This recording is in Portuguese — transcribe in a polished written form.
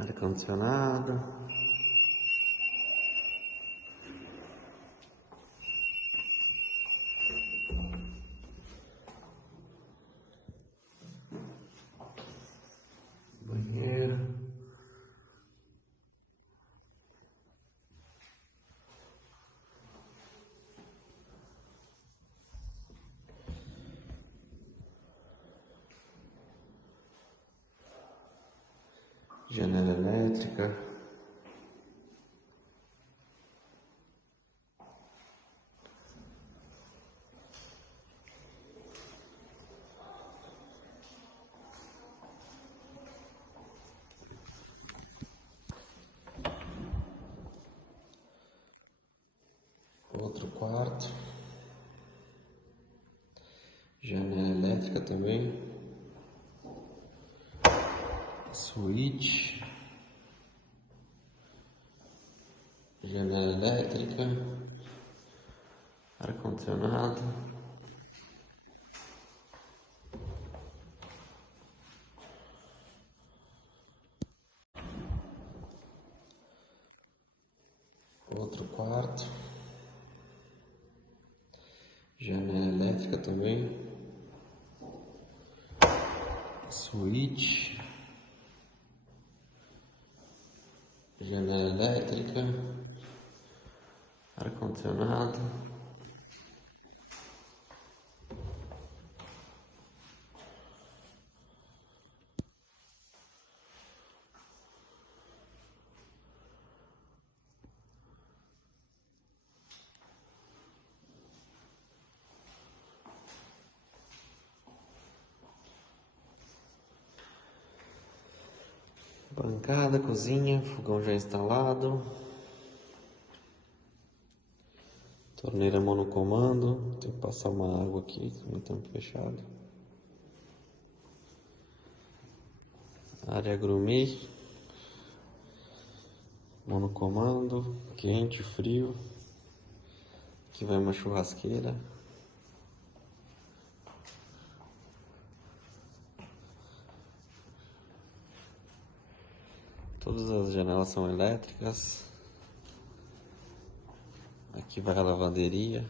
ar-condicionado, banheiro, janela elétrica, outro quarto, janela elétrica também, suíte, janela elétrica, ar-condicionado, outro quarto, janela elétrica também, suíte, janela elétrica, ar-condicionado, bancada, cozinha, fogão já instalado, torneira monocomando, tem que passar uma água aqui, no tempo fechado. Área gourmet, monocomando, quente, frio. Aqui vai uma churrasqueira. Todas as janelas são elétricas. Aqui vai a lavanderia.